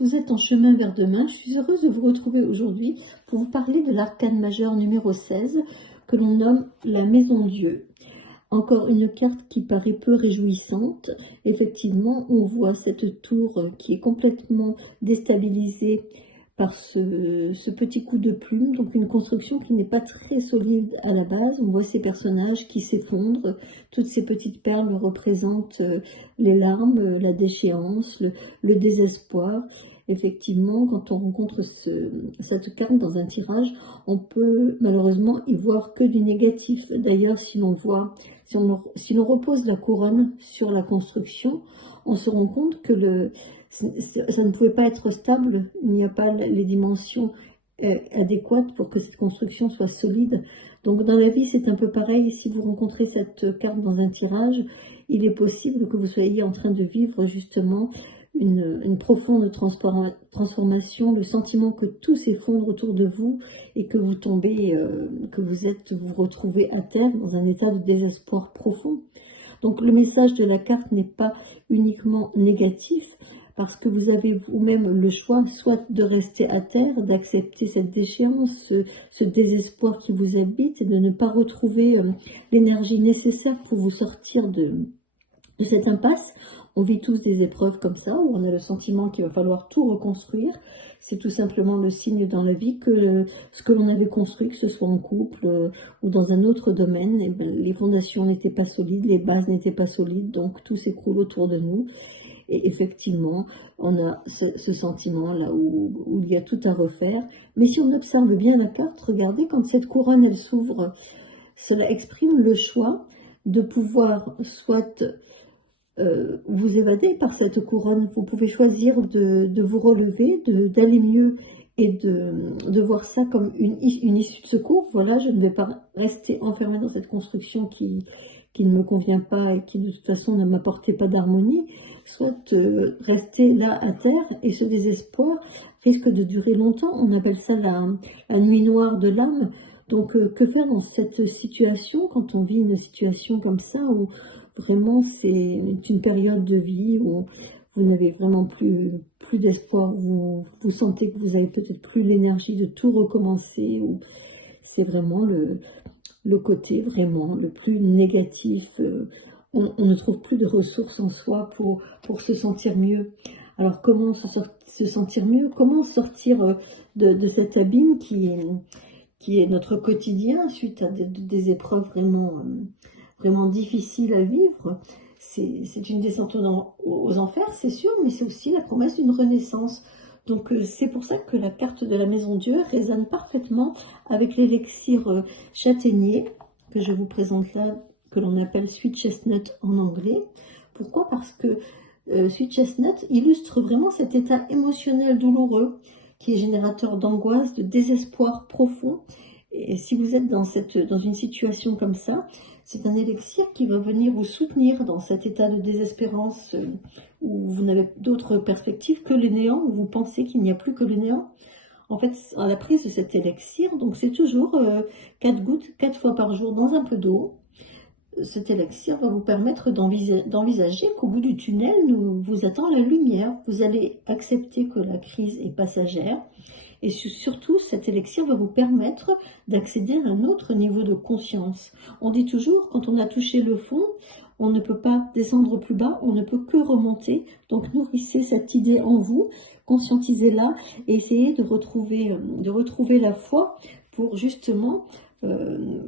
vous êtes en chemin vers demain. Je suis heureuse de vous retrouver aujourd'hui pour vous parler de l'arcane majeur numéro 16 que l'on nomme la Maison Dieu. Encore une carte qui paraît peu réjouissante. Effectivement, on voit cette tour qui est complètement déstabilisée par ce petit coup de plume, donc une construction qui n'est pas très solide à la base. On voit ces personnages qui s'effondrent, toutes ces petites perles représentent les larmes, la déchéance, le désespoir. Effectivement, quand on rencontre cette carte dans un tirage, on peut malheureusement y voir que du négatif. D'ailleurs, si l'on repose la couronne sur la construction, on se rend compte que ça ne pouvait pas être stable, il n'y a pas les dimensions adéquates pour que cette construction soit solide. Donc dans la vie, c'est un peu pareil. Si vous rencontrez cette carte dans un tirage, il est possible que vous soyez en train de vivre justement une profonde transformation, le sentiment que tout s'effondre autour de vous et que vous tombez, vous retrouvez à terre dans un état de désespoir profond. Donc le message de la carte n'est pas uniquement négatif, parce que vous avez vous-même le choix, soit de rester à terre, d'accepter cette déchéance, ce désespoir qui vous habite, et de ne pas retrouver l'énergie nécessaire pour vous sortir de cette impasse. On vit tous des épreuves comme ça, où on a le sentiment qu'il va falloir tout reconstruire. C'est tout simplement le signe dans la vie que ce que l'on avait construit, que ce soit en couple ou dans un autre domaine, eh bien, les fondations n'étaient pas solides, les bases n'étaient pas solides, donc tout s'écroule autour de nous. Et effectivement, on a ce sentiment-là où il y a tout à refaire. Mais si on observe bien la carte, regardez, quand cette couronne, elle s'ouvre, cela exprime le choix de pouvoir soit vous évader par cette couronne. Vous pouvez choisir de vous relever, d'aller mieux et de voir ça comme une issue de secours. Voilà, je ne vais pas rester enfermée dans cette construction qui ne me convient pas et qui de toute façon ne m'apportait pas d'harmonie, soit rester là à terre, et ce désespoir risque de durer longtemps. On appelle ça la nuit noire de l'âme. Donc que faire dans cette situation, quand on vit une situation comme ça, où vraiment c'est une période de vie où vous n'avez vraiment plus d'espoir, vous sentez que vous avez peut-être plus l'énergie de tout recommencer, ou c'est vraiment le côté vraiment le plus négatif. On ne trouve plus de ressources en soi pour se sentir mieux. Alors comment se sentir mieux? Comment sortir de cet abîme qui est notre quotidien suite à des épreuves vraiment difficiles à vivre? C'est une descente aux enfers, c'est sûr, mais c'est aussi la promesse d'une renaissance. Donc c'est pour ça que la carte de la Maison Dieu résonne parfaitement avec l'élixir châtaignier que je vous présente là, que l'on appelle Sweet Chestnut en anglais. Pourquoi? Parce que Sweet Chestnut illustre vraiment cet état émotionnel douloureux qui est générateur d'angoisse, de désespoir profond. Et si vous êtes dans une situation comme ça, c'est un élixir qui va venir vous soutenir dans cet état de désespérance où vous n'avez d'autre perspective que le néant, où vous pensez qu'il n'y a plus que le néant. En fait, à la prise de cet élixir, donc c'est toujours 4 gouttes, 4 fois par jour dans un peu d'eau. Cet élixir va vous permettre d'envisager qu'au bout du tunnel, vous attend la lumière. Vous allez accepter que la crise est passagère. Et surtout, cet élixir va vous permettre d'accéder à un autre niveau de conscience. On dit toujours, quand on a touché le fond, on ne peut pas descendre plus bas, on ne peut que remonter. Donc nourrissez cette idée en vous, conscientisez-la et essayez de retrouver la foi pour justement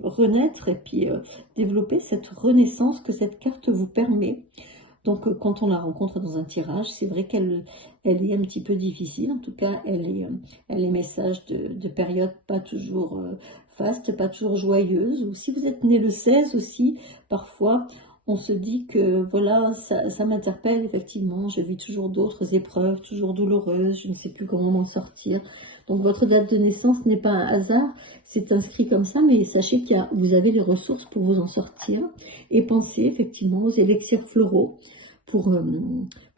renaître et puis développer cette renaissance que cette carte vous permet. Donc quand on la rencontre dans un tirage, c'est vrai qu'elle est un petit peu difficile. En tout cas, elle est message de période pas toujours faste, pas toujours joyeuse. Ou si vous êtes né le 16 aussi, parfois on se dit que voilà, ça m'interpelle effectivement. Je vis toujours d'autres épreuves, toujours douloureuses. Je ne sais plus comment m'en sortir. Donc votre date de naissance n'est pas un hasard, c'est inscrit comme ça, mais sachez que vous avez les ressources pour vous en sortir. Et pensez effectivement aux élixirs floraux pour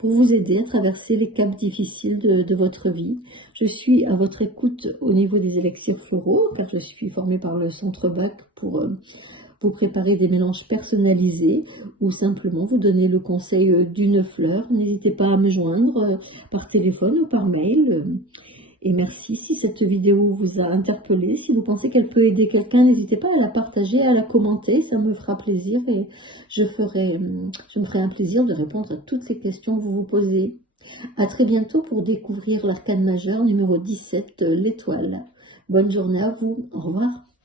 vous aider à traverser les caps difficiles de votre vie. Je suis à votre écoute au niveau des élixirs floraux, car je suis formée par le Centre Bac pour vous préparez des mélanges personnalisés ou simplement vous donnez le conseil d'une fleur, n'hésitez pas à me joindre par téléphone ou par mail. Et merci si cette vidéo vous a interpellé. Si vous pensez qu'elle peut aider quelqu'un, n'hésitez pas à la partager, à la commenter. Ça me fera plaisir et je me ferai un plaisir de répondre à toutes les questions que vous vous posez. À très bientôt pour découvrir l'arcane majeur numéro 17, l'étoile. Bonne journée à vous. Au revoir.